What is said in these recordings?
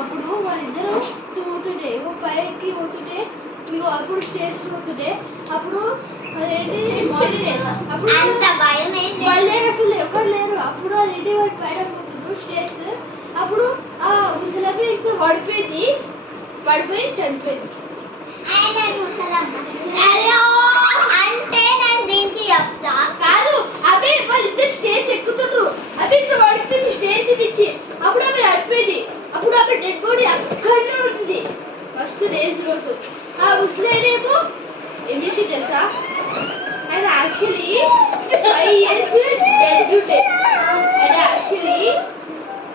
అప్పుడు వాళ్ళిద్దరూ పోతుంటే ఇంకో పైకి పోతుంటే ఇంకో అప్పుడు స్టేజ్ పోతుంటే అప్పుడు అదేంటి అప్పుడు అంత భయం ఏంటి? వాళ్ళు లేరు, అసలు ఎవరు లేరు. అప్పుడు అదేంటి వాళ్ళు పైన పోతుండ్రు స్టేజ్. అప్పుడు ఆ ముసలమ్మ ఇంకా పడిపోయి చనిపోయింది. అంటే నేను దీనికి చెప్తా. కాదు అవి వాళ్ళిద్దరు స్టేజ్ ఎక్కుతుండ్రు, అవి ఇట్లా పడిపోయింది స్టేజ్ నుంచి. అప్పుడు అవి పడిపోయింది. అప్పుడు అవి డెడ్ బాడీ అక్కడనే ఉంది. మస్తు డేస్ రోజు ఆ ముసలేనేమో ఏం చేసి తెలుసా, అండ్ యాక్చువల్లీ 5 years డెడ్ ఉండే. అండ్ యాక్చువల్లీ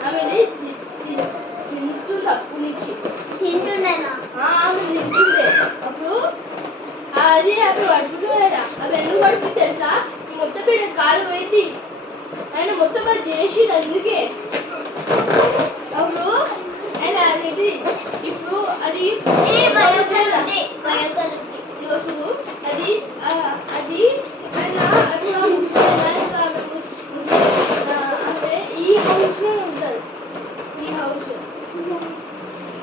ఆమె తింటుండే అప్పటి నుంచి. తింటుండేనా? ఆమె తింటుండే. అప్పుడు అది అప్పుడు పడుతుంది కదా, అవి ఎందుకు పడుతుంది తెలుసా, మొత్తం మీద కాలు పోయింది. ఆయన మొత్తం అది చేసిండు అందుకే. అప్పుడు ఆయన అనేది ఇప్పుడు అది చూడు అది అది ఆయన అంటే ఈ హౌస్ లో ఉంటారు. ఈ హౌస్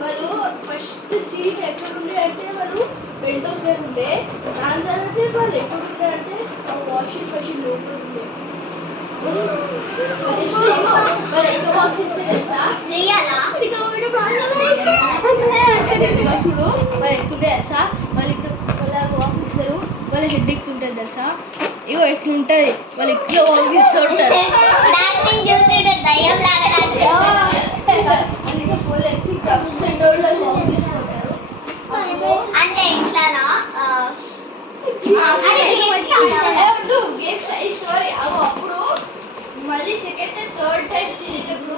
వాళ్ళు ఫస్ట్ సీట్ ఎక్కడ ఉండే అంటే వాళ్ళు విండో సైడ్ ఉండే. దాని తర్వాత వాళ్ళు ఎక్కడ ఉండే అంటే వాషింగ్ మెషిన్ లోపల ఉండే. వాళ్ళు ఎక్కడ వాక్ చేస్తే తెలుసా, బస్సులు వాళ్ళు ఎక్కుంటే తెలుసా, వాళ్ళు వాక్ చేస్తారు. వాళ్ళు హెడ్ ఎక్కుతుంటారు తెలుసా, ఇగో ఎట్లుంటది వాళ్ళు ఇట్లా వాక్ చేస్తూ ఉంటారు. అంటే ఇట్లానా? అప్పుడు మళ్ళీ సెకండ్ థర్డ్ టైం చేసేటప్పుడు